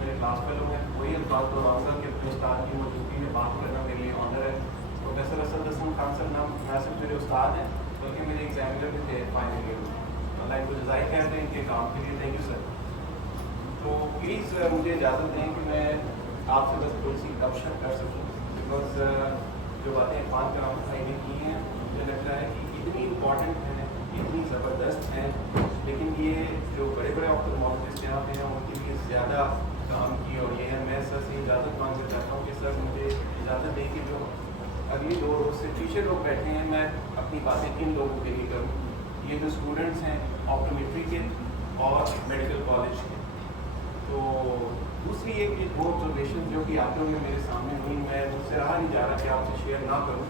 میرے class fellow ہیں, وہی الفاظ دہراؤں گا کہ اپنے استاد کی موجودگی میں بات کرنا میرے لیے آنر ہے. پروفیسر اسد حسن خان صاحب نہ صرف میرے استاد ہیں بلکہ میرے ایگزامینر بھی تھے فائنل ایئر میں. اللہ ان کو جزائے خیر دیں ان کے کام کے لیے. Thank you sir. تو پلیز مجھے اجازت دیں کہ میں آپ سے بس تھوڑی سی گپ شپ کر سکوں, بیکاز جو باتیں عرفان کرامت بھائی نے کی ہیں مجھے لگتا ہے کہ اتنی امپورٹنٹ ہیں, اتنی زبردست ہیں, لیکن یہ جو بڑے بڑے آپٹھالمولوجسٹ یہاں پہ ہیں ان کے لیے زیادہ کام کی. اور یہ ہے میں سر سے اجازت مانگنا چاہتا ہوں کہ سر مجھے اجازت دیں کہ جو اگلی 2 روز سے پیچھے لوگ بیٹھے ہیں میں اپنی باتیں ان لوگوں کے لیے کروں. یہ جو اسٹوڈنٹس ہیں آپٹومیٹری کے اور میڈیکل کالج کے. تو دوسری ایک یہ 2 آبزرویشن جو کہ آتے ہوئے میرے سامنے ہوئی, میں مجھ سے رہا نہیں جا رہا کہ آپ سے شیئر نہ کروں.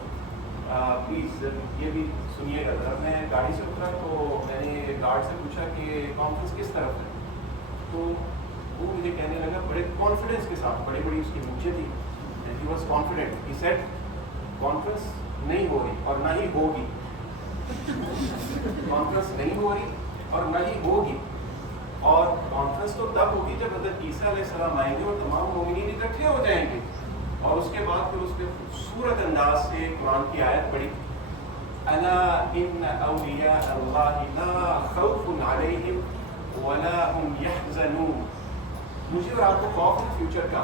پلیز یہ بھی سنیے گا ذرا. میں گاڑی سے اترا تو میں نے گارڈ سے پوچھا کہ کانفرنس کس طرف ہے, تو وہ مجھے کہنے لگا بڑے کانفیڈنس کے ساتھ, بڑی بڑی اس کی مونچھیں تھی, and he was confident. He said conference نہیں ہو رہی اور نہ ہی ہوگی. کانفرنس نہیں ہو رہی اور نہ ہی ہوگی. اور کانفرنس تو تب ہوگی جب حضرت عیسیٰ علیہ السلام آئیں گے اور تمام مومنین اکٹھے ہو جائیں گے. اور اس کے بعد پھر اس کے خوبصورت انداز سے قرآن کی آیت پڑھی, الا ان اولیاء اللہ لا خوف علیہم ولا هم يحزنون. مجھے اور آپ کو خوف ہے فیوچر کا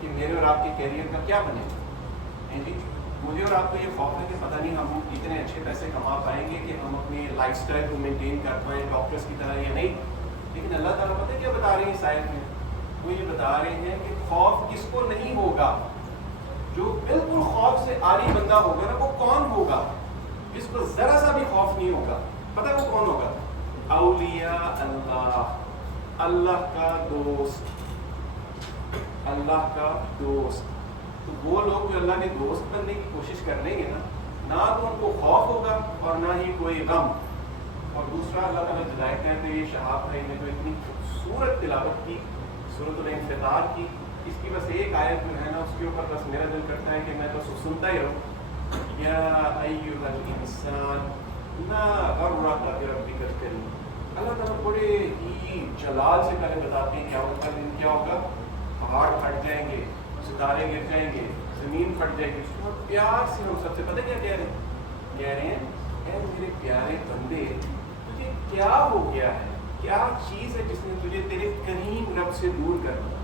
کہ میرے اور آپ کے کیریئر کا کیا بنے گا. مجھے اور آپ کو یہ خوف ہے کہ پتہ نہیں ہم اتنے اچھے پیسے کما پائیں گے کہ ہم اپنی لائف اسٹائل کو مینٹین کر پائیں ڈاکٹرس کی طرح یا نہیں. لیکن اللہ تعالیٰ پتہ ہے کیا بتا رہے ہیں اس آیت میں؟ وہ یہ بتا رہے ہیں کہ خوف کس کو نہیں ہوگا. جو بالکل خوف سے عاری بندہ ہوگا نا, وہ کون ہوگا جس کو ذرا سا بھی خوف نہیں ہوگا؟ پتہ ہے وہ کون ہوگا؟ اولیاء اللہ, اللہ کا دوست, اللہ کا دوست. تو وہ لوگ جو اللہ کے دوست بننے کی کوشش کر لیں گے نا, نہ تو ان کو خوف ہوگا اور نہ ہی کوئی غم. اور دوسرا اللہ تعالیٰ ہدایت کہتے ہیں, یہ شہاب بھائی نے جو اتنی خوبصورت تلاوت کی سورۃ الانفطار کی, اس کی بس ایک آیت جو ہے نا اس کے اوپر بس میرا دل کرتا ہے کہ میں بس سنتا ہی رہوں. یا ایھا الانسان ما غرک بربک الکریم. اللہ تعالیٰ بڑے ہی جلال سے پہلے بتاتے ہیں کیا ہوگا, دن کیا ہوگا, پہاڑ پھٹ جائیں گے, ستارے گر جائیں گے, زمین پھٹ جائے گی. اور پیار سے ہم سب سے پتہ کیا کہہ رہے ہیں, اے میرے پیارے بندے تجھے کیا ہو گیا ہے, کیا چیز ہے جس نے تجھے تیرے کریم رب سے دور کر دیا.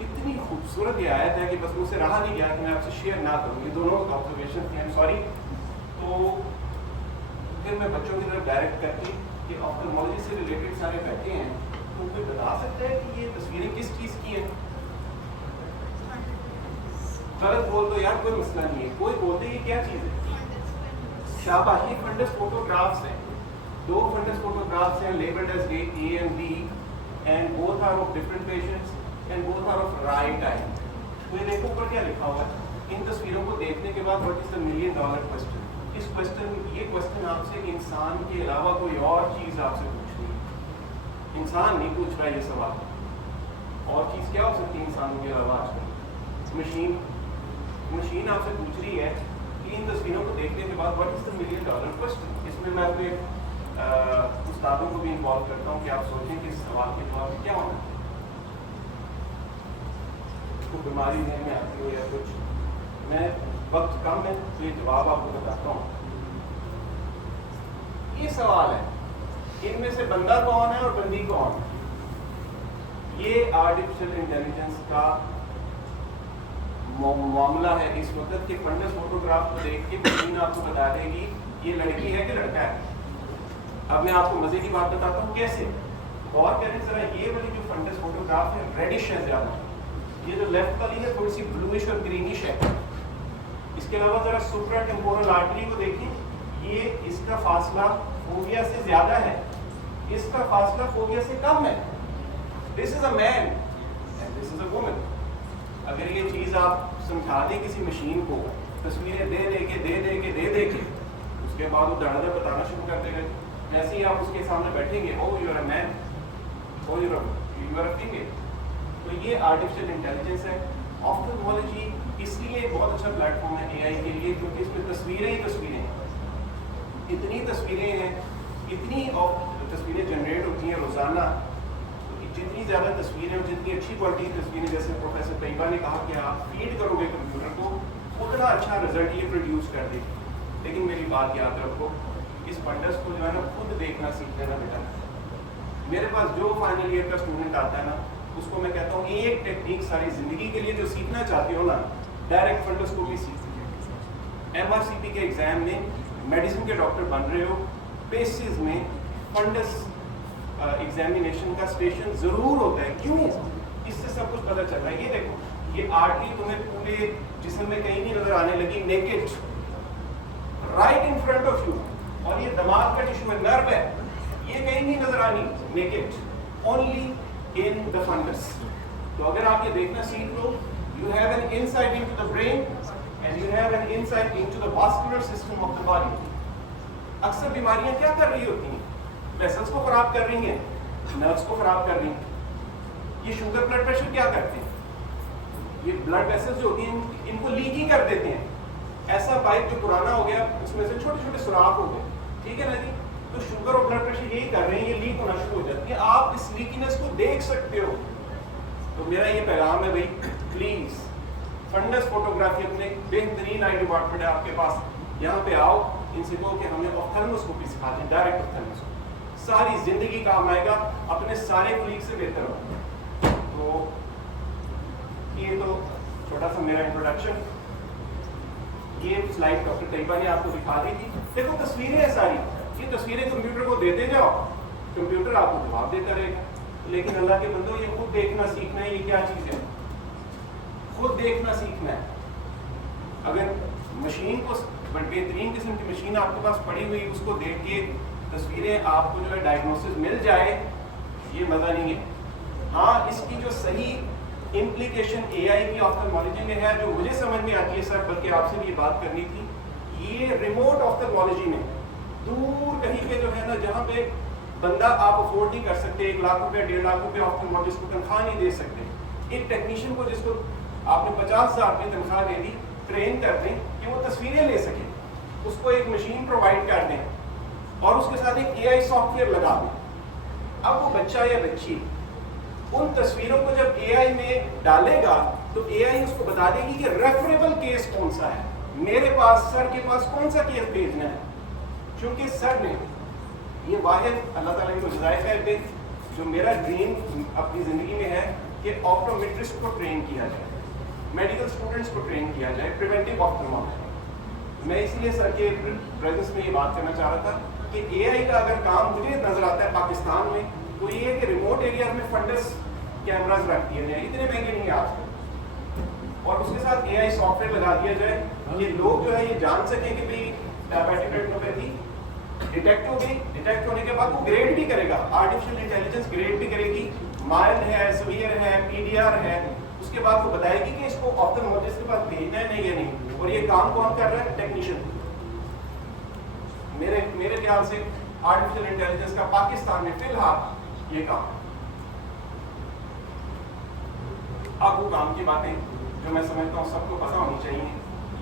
اتنی خوبصورت یہ آیت ہے کہ بس مجھ سے رہا نہیں گیا کہ میں آپ سے شیئر نہ کروں. یہ دونوں آبزرویشن تھے, سوری. تو پھر میں بچوں کی طرف ڈائریکٹ کر کے کہ آپٹھالمولوجی سے ریلیٹڈ سارے بیٹھے ہیں, تو کوئی بتا سکتا ہے کہ یہ تصویریں کس چیز کی ہیں؟ غلط بول دو یار, کوئی مسئلہ نہیں ہے. کوئی بولتے یہ کیا چیز ہے؟ شاباش, یہ فنڈس فوٹوگرافس ہیں. 2 فنڈس فوٹوگرافس ہیں labelled as A and B, and both are of different patients and both are of right eye. تو یہ دیکھو اوپر کیا لکھا ہوا ہے. ان تصویروں کو دیکھنے کے بعد what is the $1 million question. یہ کوشچن آپ سے انسان کے علاوہ کوئی اور چیز آپ سے پوچھنی ہے. انسان نہیں پوچھ رہا یہ سوال. اور چیز کیا ہو سکتی ہے انسانوں کے علاوہ آج کل؟ مشین آپ سے پوچھ رہی ہے کہ ان تصویروں کو دیکھنے کے بعد what is the $1 million question. اس میں میں اپنے استادوں کو بھی انوالو کرتا ہوں کہ آپ سوچیں کہ اس سوال کے جواب کیا ہونا ہے. کوئی بیماری ذہن میں آتی ہو یا کچھ, میں وقت کم ہے تو یہ جواب آپ کو بتاتا ہوں. یہ سوال ہے ان میں سے بندہ کون ہے اور بندی کون ہے. یہ آرٹیفیشل انٹیلیجنس کا معاملہ ہے اس وقت کہ فنڈس فوٹوگراف کو دیکھ کے مشین آپ کو بتا دے گی یہ لڑکی ہے کہ لڑکا ہے. اب میں آپ کو مزے کی بات بتاتا ہوں کیسے. غور کریں ذرا, یہ والی جو فنڈس فوٹوگراف ہے ریڈش ہے زیادہ, یہ جو لیفٹ والی ہے تھوڑی سی بلوئش اور گرینش ہے. اس کے علاوہ ذرا سپرا ٹیمپورل آرٹری کو دیکھیں, یہ اس کا فاصلہ فوبیا سے زیادہ ہے, اس کا فاصلہ فوبیا سے کم ہے. This is a man and this is a woman. اگر یہ چیز آپ سمجھا دیں کسی مشین کو, تصویریں دے دے کے اس کے بعد وہ دڑ بتانا شروع کر دے گا. جیسے ہی آپ اس کے سامنے بیٹھیں گے, oh you are a man, oh you are a female. تو یہ آرٹیفیشل انٹیلیجنس ہے. آپٹھالمولوجی اس لیے بہت اچھا پلیٹ فارم ہے اے آئی کے لیے کیونکہ اس میں تصویریں ہی تصویریں ہیں. اتنی تصویریں ہیں, اتنی تصویریں جنریٹ ہوتی ہیں روزانہ. جتنی زیادہ تصویریں اور جتنی اچھی کوالٹی کی تصویریں جیسے پروفیسر طیبہ نے کہا کہ آپ فیڈ کرو گے کمپیوٹر کو اتنا اچھا رزلٹ یہ پروڈیوس کر دے گی. لیکن میری بات یاد رکھو اس فنڈس کو جو ہے نا خود دیکھنا سیکھنا نا بیٹا. میرے پاس جو فائنل ایئر کا اسٹوڈنٹ آتا ہے نا اس کو میں کہتا ہوں ایک ٹیکنیک ساری زندگی کے لیے جو سیکھنا چاہتے ہو نا ڈائریکٹ فنڈس کو بھی سیکھ. MRCP کے ایگزام میں میڈیسن کے ڈاکٹر بن رہے ہو بیسز میں فنڈس ایگزامینیشن کا اسٹیشن ضرور ہوتا ہے. کیوں؟ اس سے سب کچھ پتہ چل رہا ہے. یہ دیکھو یہ آرٹری تمہیں پورے جسم میں کہیں نہیں نظر آنے لگی, naked right in front of you. اور یہ دماغ کا ٹشو ہے, نرو ہے, یہ کہیں نہیں نظر آنی, naked only in the fundus. تو اگر آپ یہ دیکھنا سیکھ لو, you have an insight into the brain and you have an insight into the vascular system of the body. اکثر بیماریاں کیا کر رہی ہوتی ہیں؟ ویسلس کو خراب کر رہی ہیں, نروس کو خراب کر رہی ہیں. یہ شوگر بلڈ پریشر کیا کرتے ہیں؟ یہ بلڈ ویسلس جو ہوتی ہیں ان کو لیکی کر دیتے ہیں. ایسا پائپ جو پرانا ہو گیا اس میں سے چھوٹے چھوٹے سوراخ ہو گئے, ٹھیک ہے نا جی. تو شوگر اور بلڈ پریشر یہی کر رہے ہیں, یہ لیک ہونا شروع ہو جاتی ہے. آپ اس لیکینس کو دیکھ سکتے ہو. تو میرا یہ پیغام ہے بھائی پلیز فنڈس فوٹوگرافی اپنے بہترین آئی ڈپارٹمنٹ ہے آپ کے پاس, یہاں پہ آؤ, ان سے کہو کہ ہمیں آپتھلموسکوپی سکھا دیں, ڈائریکٹ آپتھلموسکوپی. ساری زندگی کام آئے گا, اپنے سارے کولیگ سے بہتر ہو. تو یہ تو چھوٹا سا میرا انٹروڈکشن. یہ سلائڈ ڈاکٹر طیبہ نے آپ کو دکھا دی تھی. دیکھو تصویریں ہیں ساری, یہ تصویریں کمپیوٹر کو دیتے جاؤ, کمپیوٹر آپ کو جواب دیتا رہے گا. لیکن اللہ کے بندو یہ خود دیکھنا سیکھنا ہے. یہ کیا چیز ہے؟ خود دیکھنا سیکھنا ہے. اگر مشین کو بہترین قسم کی مشین آپ کے پاس پڑی ہوئی, اس کو دیکھ کے تصویریں آپ کو جو ہے ڈائگنوسس مل جائے, یہ مزہ نہیں ہے. ہاں اس کی جو صحیح امپلیکیشن اے آئی کی آفتالمالوجی میں ہے, جو مجھے سمجھ میں آتی ہے سر, بلکہ آپ سے بھی یہ بات کرنی تھی, یہ ریموٹ آفتالمالوجی میں دور کہیں پہ جو ہے نا جہاں پہ بندہ آپ افورڈ نہیں کر سکتے, 1 لاکھ روپے 1.5 لاکھ روپے آفتالمالوجسٹ کو تنخواہ نہیں دے سکتے, ایک ٹیکنیشین کو جس کو آپ نے 50,000 روپے تنخواہ دے دی, ٹرین کر دیں کہ وہ تصویریں لے سکیں, اس کو ایک مشین پرووائڈ کر دیں اور اس کے ساتھ ایک اے آئی سافٹ ویئر لگا دیں. اب وہ بچہ یا بچی ان تصویروں کو جب اے آئی میں ڈالے گا تو اے آئی اس کو بتا دے گی کہ ریفریبل کیس کون سا ہے, میرے پاس سر کے پاس کون سا کیس بھیجنا ہے. چونکہ سر نے یہ واحد اللہ تعالیٰ کی جزائے خیر دے جو میرا ڈریم اپنی زندگی میں ہے کہ آپٹومیٹرسٹ کو ٹرین کیا جائے, میڈیکل اسٹوڈنٹس کو ٹرین کیا جائے پریونٹیو آپٹالمالوجی. میں اس لیے سر کے پریزنس میں یہ بات کرنا چاہ رہا تھا کہ اے آئی کا اگر کام مجھے نظر آتا ہے پاکستان میں تو یہ ہے کہ ریموٹ ایریاز میں فنڈس کیمراز رکھ دیے جائیں, اتنے مہنگے نہیں ہیں آج کل, اور اس کے ساتھ اے آئی سافٹ ویئر لگا دیا جائے کہ لوگ جو ہے یہ جان سکیں کہ بھائی ڈائبیٹک ریٹینوپیتھی ڈیٹیکٹ ہو گئی, ڈیٹیکٹ ہونے کے بعد وہ گریڈ بھی کرے گا, آرٹیفیشیل انٹیلیجنس گریڈ بھی کرے گی, مائلڈ ہے, سیویئر ہے, PDR ہے, اس کے بعد وہ بتائے گی کہ اس کو آپٹالمالوجسٹ کے پاس بھیجنا ہے نہیں یا نہیں. اور یہ کام کون کر رہا ہے؟ ٹیکنیشین. میرے خیال سے آرٹیفیشیل انٹیلیجنس کا پاکستان میں فی الحال یہ کام. اب وہ کام کی باتیں جو میں سمجھتا ہوں سب کو پتہ ہونی چاہیے,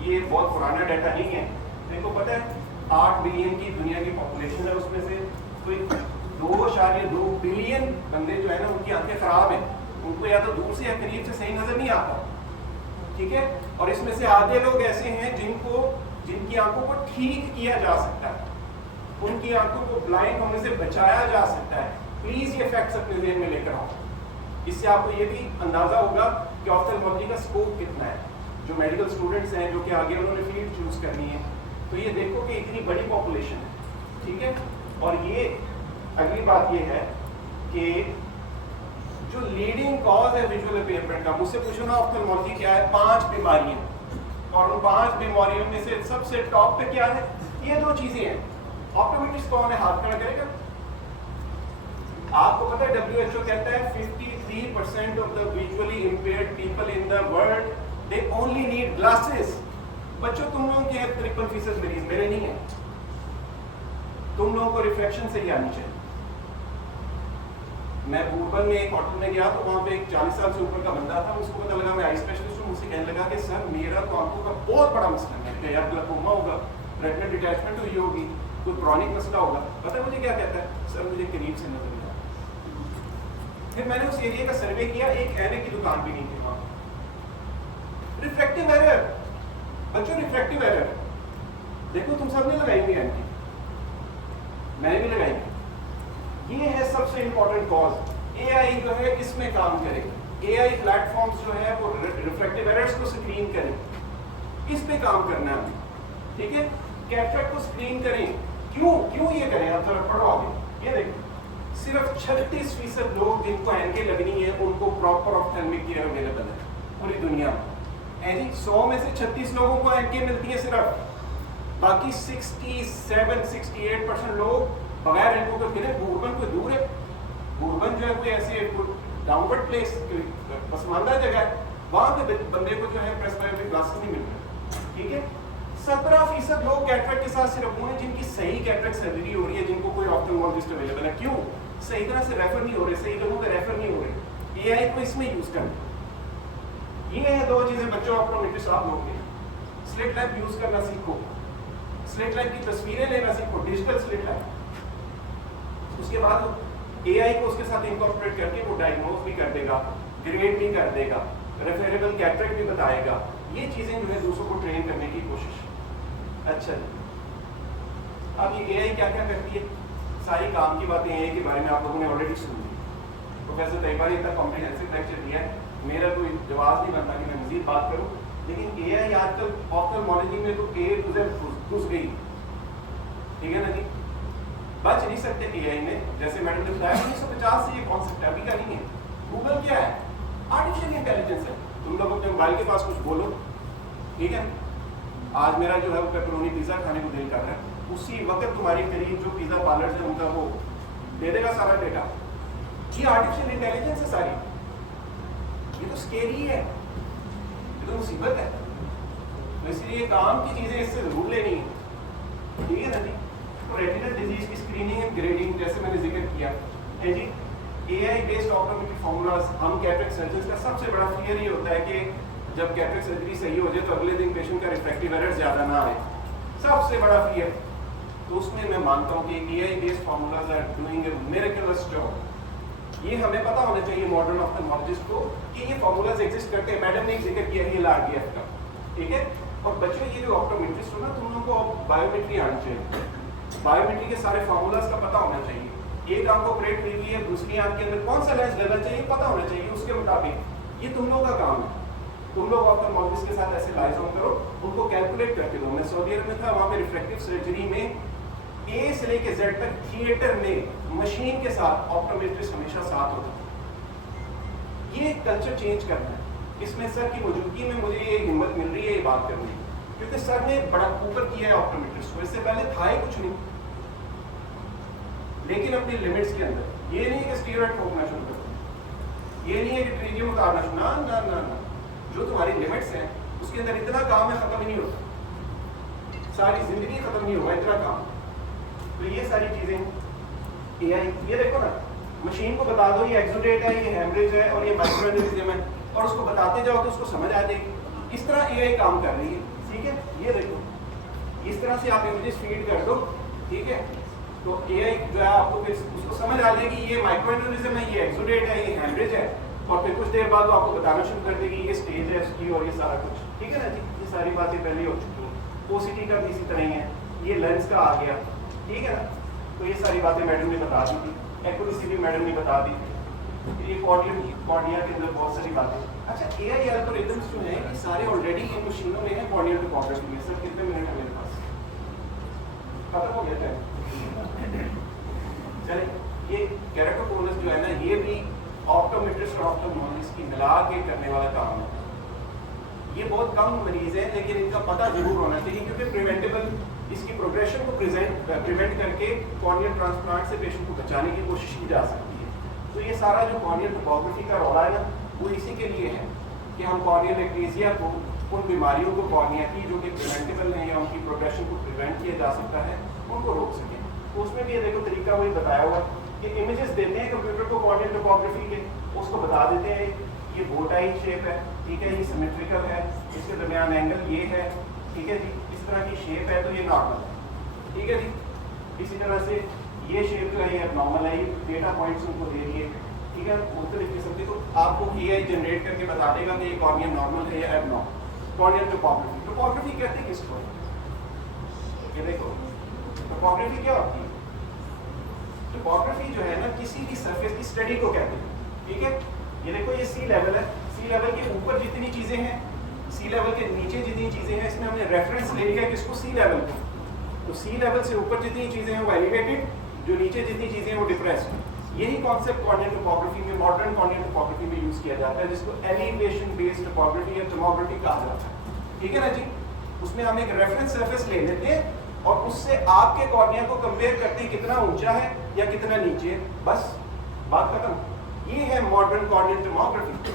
یہ بہت پرانا ڈیٹا نہیں ہے. دیکھو پتہ ہے 8 بلین کی دنیا کی پاپولیشن ہے, اس میں سے کوئی 2.2 بلین بندے جو ہے نا ان کی آنکھیں خراب ہیں, ان کو یا تو دور سے یا قریب سے صحیح نظر نہیں آتا, ٹھیک ہے. اور اس میں سے آدھے لوگ ایسے ہیں جن کی آنکھوں کو ٹھیک کیا جا سکتا ہے, ان کی آنکھوں کو بلائنڈ ہونے سے بچایا جا سکتا ہے. پلیز یہ فیکٹس اپنے ذہن میں لے کر آؤ, اس سے آپ کو یہ بھی اندازہ ہوگا کہ آفتالمالوجی کا اسکوپ کتنا ہے. جو میڈیکل اسٹوڈنٹس ہیں جو کہ آگے انہوں نے فیلڈ چوز کرنی ہے, تو یہ دیکھو کہ اتنی بڑی پاپولیشن ہے, ٹھیک ہے. اور یہ اگلی بات یہ ہے کہ جو لیڈنگ کاز ہے ویژول امپیئرمنٹ کا, مجھ سے پوچھو نا آفتالمالوجی کیا ہے, 5 بیماریاں, اور ان 5 بیماریوں میں سے سب سے ٹاپ پہ کیا ہے؟ یہ 2 چیزیں ہیں. آپٹومیٹرسٹ کون ہے؟ ہاتھ کھڑا کرے گا. آپ کو پتا ہے WHO کہتا ہے 53% of the visually impaired people in the world they only need glasses. بچوں تم لوگوں کے 53% مریض, میرے نہیں ہیں. تم لوگوں کو ریفلیکشن سے ہی آنی چاہیے. میں بوربن میں ایک ہوٹل میں گیا تو وہاں پہ ایک 40 سال سے اوپر کا بندہ تھا, اس کو پتا لگا میں آئی اسپیشلسٹ ہوں. مجھ سے کہنے لگا کہ سر میرا تو آنکھوں کا بہت بڑا مسئلہ ہے, کہ یا گلاکوما ہوگا, ریٹنل ڈیٹیچمنٹ ہوئی ہوگی, کوئی کرونک مسئلہ ہوگا. پتہ ہے مجھے کیا کہتا ہے؟ سر مجھے قریب سے نظر نہیں آتا. پھر میں نے اس ایریا کا سروے کیا، ایک اینے کی دکان بھی نہیں تھی وہاں. ریفریکٹیو ایرر بچوں، ریفریکٹیو ایرر دیکھو تم سب نے لگائی ہوئی اینٹی، میں نے بھی لگائی. یہ ہے سب سے امپورٹنٹ کاز. اے آئی جو ہے اس میں کام کرے. اے آئی پلیٹ فارمز جو ہے وہ ریفریکٹیو ایررز کو اسکرین کریں، اس پہ کام کرنا ہے ہمیں. ٹھیک ہے، کیٹریکٹ کو اسکرین کریں. کیوں یہ کریں؟ آپ ذرا پڑھو آگے. یہ دیکھیں، صرف 36% لوگ جن کو اینکیں لگنی ہے ان کو پراپر آپتھلمک کیئر اویلیبل ہے پوری دنیا میں. 100 میں سے 36 لوگوں کو اینکیں ملتی ہیں صرف. باقی 67-68% لوگ بغیر اینکوں کے پھرے. بوربن کوئی دور ہے؟ بوربن جو ہے کوئی ایسے ڈاؤنورڈ پلیس، پسماندہ جگہ ہے، وہاں پہ بندے کو جو ہے پریسکرائبڈ گلاسز نہیں مل رہے. ٹھیک ہے، 17% لوگ کیٹریکٹ کے ساتھ صرف وہ ہیں جن کی صحیح کیٹریکٹ سرجری ہو رہی ہے، جن کو کوئی آپتھلمولوجسٹ اویلیبل ہے. کیوں؟ صحیح طرح سے ریفر نہیں ہو رہے، صحیح جگہوں پہ ریفر نہیں ہو رہے. اے آئی کو اس میں یوز کرنا. یہ ہیں دو چیزیں بچوں آپٹومیٹرسٹ آپ لوگ کے. سلٹ لیمپ یوز کرنا سیکھو، سلٹ لیمپ کی تصویریں لینا سیکھو، ڈیجیٹل سلٹ لیمپ. اس کے بعد اے آئی کو اس کے ساتھ انکارپوریٹ کر کے وہ ڈائگنوز بھی کر دے گا، گریڈ بھی کر دے گا، ریفریبل کیٹریکٹ بھی بتائے گا. یہ چیزیں جو ہے دوسروں کو ٹرین کرنے کی کوشش. اچھا جی، اب یہ اے آئی کیا کیا کرتی ہے؟ ساری کام کی باتیں اے آئی کے بارے میں آپ لوگوں نے آلریڈی سن لی. پروفیسر طیبہ نے اتنا کمپریہنسو لیکچر دیا ہے، میرا کوئی جواز نہیں بنتا کہ میں مزید بات کروں. لیکن اے آئی آج کل آپتھلمولوجی میں تو گھس گئی. ٹھیک ہے نا جی، بچ نہیں سکتے اے آئی میں. جیسے میڈم نے بتایا 1950 سے یہ کانسیپٹ ابھی کا نہیں ہے. گوگل کیا ہے؟ آرٹیفیشیل انٹیلیجنس ہے. تم لوگ اپنے موبائل کے پاس کچھ بولو، ٹھیک ہے، آج میرا جو ہے وہ پیپرونی پیزا کھانے کو دل کر رہا ہے، اسی وقت تمہاری قریب جو پیزا پارلر ہے ان کا وہ دے دے گا سارا ڈیٹا. یہ آرٹیفیشیل انٹیلیجنس ہے ساری. یہ تو اسکیری ہے، یہ تو مصیبت ہے. اس لیے کام کی چیزیں اس سے ضرور لینی ہے. ٹھیک ہے نا جی. تو ریٹینل ڈیزیز کی اسکریننگ اینڈ گریڈنگ جیسے میں نے ذکر کیا ہے جی. اے آئی بیسڈ آپٹومیٹرک فارمولاز. ہم کیٹریکٹ سرجنس کا سب سے بڑا فیئر یہ ہوتا ہے کہ جب کیٹریکٹ سرجری صحیح ہو جائے تو اگلے دن پیشنٹ کا ریفریکٹیو ایرر زیادہ نہ آئے. سب سے بڑا فیئر. تو اس میں مانتا ہوں کہ A I based formulas are doing a miracles job. یہ ہمیں پتا ہونا چاہیے ماڈرن آپتھلمولوجسٹ کو کہ یہ فارمولاز ایگزسٹ کرتے ہیں. میڈم نے ایک ذکر کیا ہے یہ آر ڈی ایف کا. ٹھیک ہے، اور بچوں یہ جو آپٹومیٹرسٹ ہو نا، تم لوگوں کو بایومیٹری آنی چاہیے. بایومیٹری کے سارے فارمولاز کا پتا ہونا چاہیے. ایک آنکھ آپریٹ ہوئی ہوئی ہے، دوسری آنکھ کے اندر کون سا لینس لینا چاہیے پتا ہونا چاہیے. اس کے مطابق یہ تم لوگوں کا کام ہے. تم لوگ آپتھلمولوجسٹ کے ساتھ ایسے لائزون کرو، ان کو کیلکولیٹ کر کے دو. میں سعودی عرب میں تھا، وہاں پہ ریفریکٹیو سرجری میں اے سے لے کے زیڈ تک تھیٹر میں مشین کے ساتھ آپٹومیٹرسٹ ہمیشہ ساتھ ہوتا. یہ کلچر چینج کرنا ہے. اس میں سر کی موجودگی میں مجھے یہ ہمت مل رہی ہے یہ بات کرنے کی، کیونکہ سر نے بڑا اوپر کیا ہے آپٹومیٹرسٹ کو. اس سے پہلے تھا ہی کچھ نہیں، لیکن اپنی لمٹس کے اندر. یہ نہیں کہ اسٹیرائڈ ٹھوکنا شروع کر دو، یہ نہیں ہے کہ ٹریجیم اتارنا شروع. نہ نہ نہ، جو تمہاری لمٹس ہیں اس کے اندر اتنا کام ہے ختم ہی نہیں ہوتا. ساری زندگی ختم نہیں ہوگا اتنا کام. تو یہ ساری چیزیں اے آئی. یہ دیکھو نا، مشین کو بتا دو یہ ایکزوڈیٹ ہے، یہ ہیمریج ہے اور یہ مائکروانیزم ہے، اور اس کو بتاتے جاؤ تو اس کو سمجھ آ جائے گی. اس طرح اے آئی کام کر رہی ہے. ٹھیک ہے، یہ دیکھو اس طرح سے آپ امیجز فیڈ کر دو. ٹھیک ہے، تو اے آئی جو ہے آپ کو پھر اس کو سمجھ آ جائے گی یہ مائکروانیزم ہے، یہ ایکزوڈیٹ ہے، یہ ہیمریج ہے. اور پھر کچھ دیر بعد وہ آپ کو بتانا شروع کر دے گی یہ اسٹیج ہے اس کی اور یہ سارا کچھ. ٹھیک ہے نا جی. یہ ساری باتیں پہلے ہو چکی ہیں. او سی ٹی کا بھی اسی طرح ہی ہے. یہ لینس کا آ گیا. ٹھیک ہے نا. تو یہ ساری باتیں میڈم نے بتا دی تھی. ایکوریسی بھی میڈم نے بتا دی. یہ کارنیا کے اندر بہت ساری باتیں. اچھا، اے آئی الگوریتھمس جو ہیں یہ سارے آلریڈی ان مشینوں میں ہیں. کارنیل ٹوپوگرافی میں سر کتنے منٹ ہے میرے پاس؟ ختم ہو گیا ہے. چلے، یہ کیراٹوکونس جو ہے نا یہ بھی آپٹومیٹرسٹ اور آپٹومولوجسٹ کی ملا کے کرنے والا کام ہے. یہ بہت کم مریض ہیں لیکن ان کا پتہ ضرور ہونا چاہیے، کیونکہ پریونٹیبل اس کی پروگریشن کو پریونٹ کر کے کارنیل ٹرانسپلانٹ سے پیشنٹ کو بچانے کی کوشش کی جا سکتی ہے. تو یہ سارا جو کارنیل ٹوپوگرافی کا رولا ہے نا وہ اسی کے لیے ہے کہ ہم کارنیل ایکٹیزیا کو، ان بیماریوں کو کارنیا کی جو کہ پریونٹیبل ہیں یا ان کی پروگریشن کو پریونٹ کیا جا سکتا ہے، ان کو روک سکیں. تو اس میں بھی یہ دیکھو طریقہ وہی بتایا ہوا کہ امیجز دیتے ہیں کمپیوٹر کو کارنیل ٹوپوگرافی کے، اس کو بتا دیتے ہیں یہ بو ٹائپ شیپ ہے. ٹھیک ہے، یہ سیمیٹریکل ہے، اس کے درمیان اینگل یہ ہے. ٹھیک ہے جی، اس طرح کی شیپ ہے تو یہ نارمل ہے. ٹھیک ہے جی. اسی طرح سے یہ شیپ جو ہے یہ اب نارمل ہے. یہ ڈیٹا پوائنٹس ان کو دے دیے. ٹھیک ہے, مختلف قسم کی, تو آپ کو اے آئی جنریٹ کر کے بتا دے گا کہ یہ کارنیا نارمل ہے یا ایب نارمل. کارنیل ٹوپوگرافی, ٹوپوگرافی کہتے ہیں کس کو, یہ دیکھو ٹوپوگرافی کیا ہوتی ہے. ٹوپوگرافی جو ہے نا کسی بھی سرفیس کی اسٹڈی کو کہتے ہیں. ٹھیک ہے, یہ دیکھو یہ سی لیول ہے, سی لیول کے اوپر جتنی چیزیں ہیں, سی لیول کے نیچے جتنی چیزیں ہیں, اس میں ہم نے ریفرنس لے لیا کس کو, سی لیول کو. تو سی لیول سے اوپر جتنی چیزیں ہیں وہ ایلیویٹڈ, جو نیچے جتنی چیزیں ہیں وہ ڈپریسڈ. یہی کانسیپٹ کارنیل ٹوپوگرافی میں, ماڈرن کارنیل ٹوپوگرافی میں یوز کیا جاتا ہے, جس کو ایلیویشن بیسڈ ٹوپوگرافی یا ٹوموگرافی کہا جاتا ہے. ٹھیک ہے نا جی. اس میں ہم ایک ریفرنس سرفیس لے لیتے ہیں اور اس سے آپ کے کارنیا کو کمپیئر کرتے ہیں کتنا اونچا ہے یا کتنا نیچے ہے, بس بات ختم. یہ ہے ماڈرن کارنیل ٹوموگرافی.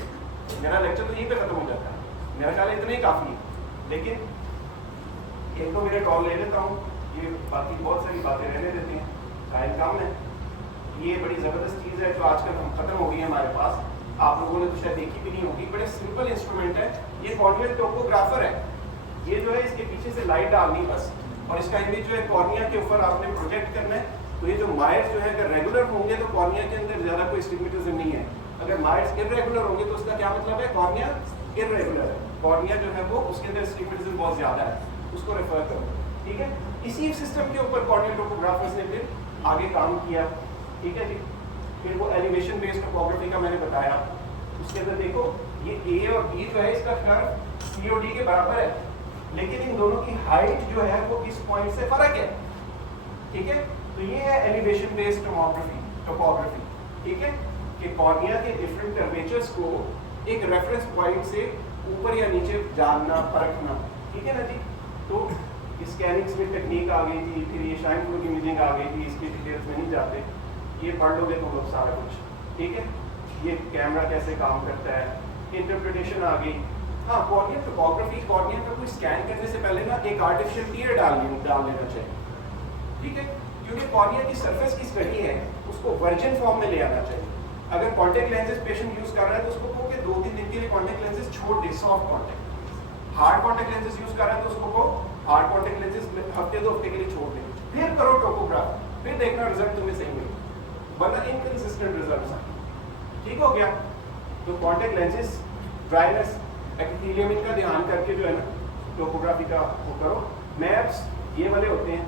میرا لیکچر تو یہیں پہ ختم ہو جاتا ہے, میرا خیال ہے اتنا ہی کافی ہے. لیکن ایک دو منٹ اور لے لیتا ہوں, یہ باقی بہت ساری باتیں رہنے دیتے ہیں, ٹائم کم ہے. یہ بڑی زبردست چیز ہے جو آج کل ہم ختم ہو گئی ہے ہمارے پاس, آپ لوگوں نے تو شاید دیکھی بھی نہیں ہوگی. بڑے سمپل انسٹرومنٹ ہے, یہ کارنیل ٹوپوگرافر ہے. یہ جو ہے اس کے پیچھے سے لائٹ ڈالنی بس, اور اس کا امیج جو ہے کارنیا کے اوپر آپ نے پروجیکٹ کرنا ہے. تو یہ جو مائرز جو ہے اگر ریگولر ہوں گے تو کارنیا کے اندر زیادہ کوئی اسٹگمیٹزم نہیں ہے. اگر مائرز ارریگولر ہوں گے تو اس کا کیا مطلب ہے, کارنیا ارریگولر ہے, کارنیا جو ہے وہ اس کے اندر اسٹگمیٹزم بہت زیادہ ہے, اس کو ریفر کرو. ٹھیک ہے, اسی سسٹم کے اوپر کارنیل ٹوپوگرافرز نے پھر آگے کام کیا. ٹھیک ہے جی. پھر وہ ایلیویشن بیسڈ ٹوپوگرافی کا میں نے بتایا. اس کے اندر دیکھو یہ اے اور بی جو ہے اس کا کرو سی او ڈی کے برابر ہے, لیکن ان دونوں کی ہائٹ جو ہے وہ اس پوائنٹ سے فرق ہے. ٹھیک ہے, تو یہ ہے ایلیویشن بیسڈ ٹوپوگرافی. ٹھیک ہے, کہ کارنیا کے ڈفرینٹ کرویچرز کو ایک ریفرنس پوائنٹ سے اوپر یا نیچے جاننا, پرکھنا. ٹھیک ہے نا جی. تو اسکیننگس میں ٹیکنیک آ گئی تھی, پھر یہ شائن فلو امیجنگ آ گئی تھی, اس کی ڈیٹیلس میں نہیں جاتے, یہ پڑھ لو گے تم لوگ سارا کچھ. ٹھیک ہے, یہ کیمرہ کیسے کام کرتا ہے, انٹرپریٹیشن آ گئی. ہاں, کارنیل ٹوپوگرافی, کارنیا کا کوئی اسکین کرنے سے پہلے نا ایک آرٹیفیشل ٹیئر ڈال لینا چاہیے. ٹھیک ہے, کیونکہ کارنیا کی سرفیس کی اسٹڈی ہے, اس کو ورجن فارم میں لے آنا چاہیے. اگر کانٹیکٹ لینسز پیشنٹ یوز کر رہا ہے تو اس کو کہو کہ 2-3 دن کے لیے کانٹیکٹ لینسز چھوڑ دے, soft contact. Hard contact lenses use کر رہا ہے تو اس کو کہو ہارڈ کانٹیکٹ لینسز ہفتے 2 ہفتے کے لیے چھوڑ دیں, پھر کرو ٹوپوگراف, پھر دیکھنا رزلٹ تمہیں صحیح ملے, ورنہ انکنسسٹنٹ ریزلٹس آئیں. ٹھیک ہو گیا. تو کانٹیکٹ لینسز, ڈرائنس, ایپیتھیلیم, ان کا دھیان کر کے جو ہے نا ٹوپوگرافی کا وہ کرو. میپس یہ والے ہوتے ہیں,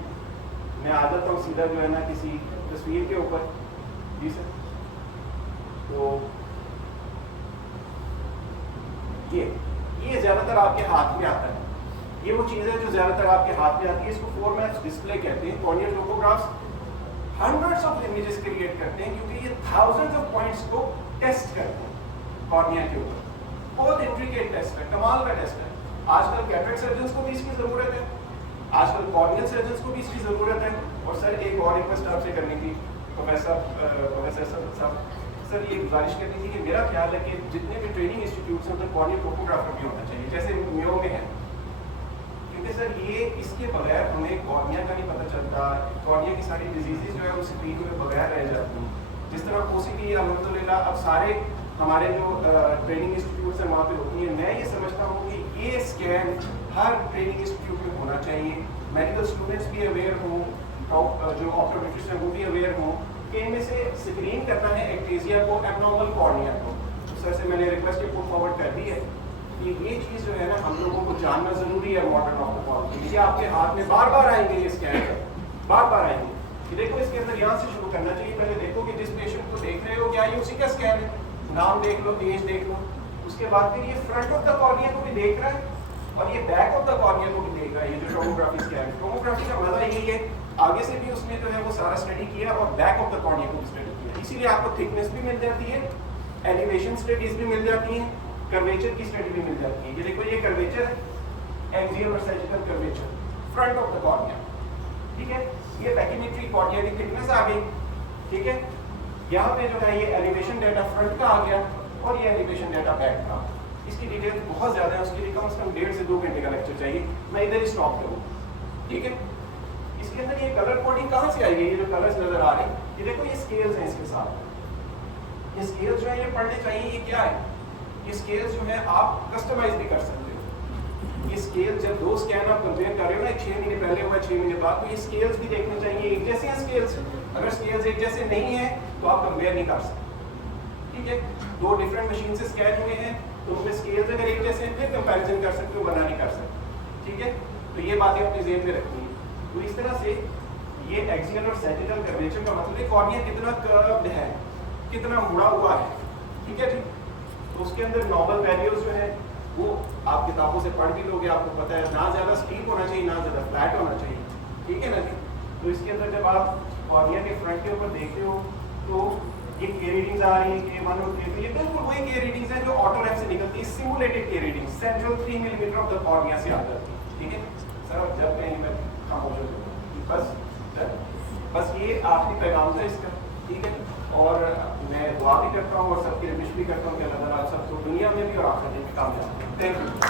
میں آ جاتا ہوں سیدھا جو ہے نا کسی تصویر کے اوپر. جی سر. تو یہ زیادہ تر آپ کے ہاتھ میں آتا ہے, یہ وہ چیز ہے جو زیادہ تر آپ کے ہاتھ میں آتی ہے. اس کو 4 میپس ڈسپلے کہتے ہیں. Corneal topographs hundreds of images create کرتے ہیں, کیونکہ یہ تھاؤزنڈز آف پوائنٹس کو ٹیسٹ کرتے ہیں کارنیا کے اوپر. بہت انٹریکیٹ ٹیسٹ ہے, کمال کا ٹیسٹ ہے. آج کل کیٹریکٹ سرجنس کو بھی اس کی ضرورت ہے, آج کل کارنیل سرجنس کو بھی اس کی ضرورت ہے. اور سر ایک اور ریکویسٹ آپ سے کرنی تھی پروفیسر صاحب, سر یہ گزارش کرنی تھی کہ میرا خیال ہے کہ جتنے بھی ٹریننگ انسٹیٹیوٹس ہیں ادھر کارنیل ٹوپوگرافر بھی ہونا چاہیے, جیسے میو میں ہے. کیونکہ سر یہ اس کے بغیر ہمیں کارنیا کا نہیں پتہ چلتا, کارنیا کی ساری ڈیزیزز جو ہے وہ اسکرین میں بغیر رہ جاتی ہیں. جس طرح او سی ڈی الحمدللہ اب سارے ہمارے جو ٹریننگ انسٹیٹیوٹس ہیں وہاں پہ ہوتی ہیں. میں یہ سمجھتا ہوں کہ یہ اسکین ہر ٹریننگ انسٹیٹیوٹ میں ہونا چاہیے. میڈیکل اسٹوڈنٹس بھی اویئر ہوں, جو آپٹومیٹرسٹ ہیں وہ بھی اویئر ہوں کہ ان میں سے اسکرین کرنا ہے ایکٹیزیا کو, ایب نارمل کارنیا کو. سر سے میں نے ریکویسٹ پٹ فارورڈ کر دی ہے کہ یہ چیز جو ہے نا ہم لوگوں کو جاننا ضروری ہے. ماڈرن آپٹوپول یہ آپ کے ہاتھ میں بار بار آئیں گے, یہ اسکین بار بار آئیں گے. کہ دیکھو اس کے اندر یہاں سے شروع کرنا چاہیے. پہلے دیکھو کہ جس پیشنٹ کو دیکھ رہے ہو کیا یہ اسی کا اسکین ہے, نام دیکھ لو, ایج دیکھ لو. اس کے بعد پھر یہ فرنٹ آف دا کارنیا کو بھی دیکھ رہا ہے اور یہ بیک آف دا کارنیا کو بھی دیکھ رہا ہے. یہ جو ٹوموگرافی اسکین ہے, ٹوموگرافی کا مزہ یہی ہے, آگے سے بھی اس نے جو ہے وہ سارا اسٹڈی کیا اور بیک آف دا کارنیا کو بھی اسٹڈی کیا. اسی لیے آپ کو تھکنس بھی مل جاتی ہے, ایلیویشن اسٹڈیز بھی مل جاتی ہیں, کرویچر کی اسٹڈی بھی مل جاتی ہے. یہ دیکھو یہ کرویچر ہے, ایکزیل اور sagittal curvature front of the cornea. ٹھیک ہے, یہ پیکیمیٹری کارنیا کی تھکنس آ گئی. ٹھیک ہے, یہاں پہ جو ہے یہ ایلیویشن ڈیٹا فرنٹ کا آ گیا اور یہ ایلیویشن ڈیٹا بیک کا. اس کی ڈیٹیل بہت زیادہ ہے, اس کے لیے کم از کم 1.5 سے 2 گھنٹے کا لیکچر چاہیے. میں ادھر ہی اسٹاپ کروں. ٹھیک ہے, اس کے اندر یہ کلر کوڈنگ کہاں سے آئی ہے؟ یہ جو کلرز نظر آ رہے ہیں, یہ دیکھو یہ اسکیلز ہیں اس کے ساتھ. یہ اسکیلز جو ہیں یہ پڑھنے چاہیے. یہ کیا ہے؟ یہ اسکیلز جو ہیں آپ کسٹمائز بھی کر سکتے ہو. یہ اسکیل جب 2 اسکین آپ کمپیئر کر رہے ہو نا, 6 مہینے پہلے ہوا 6 مہینے بعد, تو یہ اسکیلز بھی دیکھنے چاہیے ایک جیسے ہیں اسکیلز. اگر اسکیلز ایک جیسے نہیں ہیں تو آپ کمپیئر نہیں کر سکتے. ٹھیک ہے. 2 ڈفرینٹ مشین سے اسکین ہوئے ہیں تو ان میں اسکیلز اگر ایک جیسے ہیں پھر کمپیریزن کر سکتے ہو ورنہ نہیں کر سکتے. ٹھیک ہے, تو یہ باتیں اپنے ذہن میں رکھنی ہے. تو اس طرح سے یہ ایکسیل اور سیجیٹل کرویچر کا مطلب ہے کارنیا کتنا کروڈ ہے, کتنا مڑا ہوا ہے. ٹھیک ہے جی. تو اس کے اندر نارمل ویلیوز جو ہے وہ آپ کتابوں سے پڑھ بھی لو گے, آپ کو پتہ ہے نہ زیادہ اسٹیپ ہونا چاہیے نہ زیادہ فلیٹ ہونا چاہیے. ٹھیک ہے نا جی. تو اس کے اندر جب آپ کارنیا کے فرنٹ کے اوپر دیکھتے ہو تو یہ کے ریڈنگز آ رہی ہیں K1 اور K2, یہ بالکل وہی کے ریڈنگز ہیں جو آٹو ریف سے نکلتی ہیں, سیمولیٹڈ کے ریڈنگز سینٹرل 3 ملی میٹر آف دا کارنیا سے آتا ہے. ٹھیک ہے سر, اب جب کہیں میں خاموش ہو جاؤں بس یہ آخری پیغام تھا اس کا. ٹھیک ہے, اور میں دعا بھی کرتا ہوں اور سب کی رمش بھی کرتا ہوں کہ اللہ تعالیٰ آپ سب کو دنیا میں بھی اور آخرت میں بھی کامیاب. Thank you.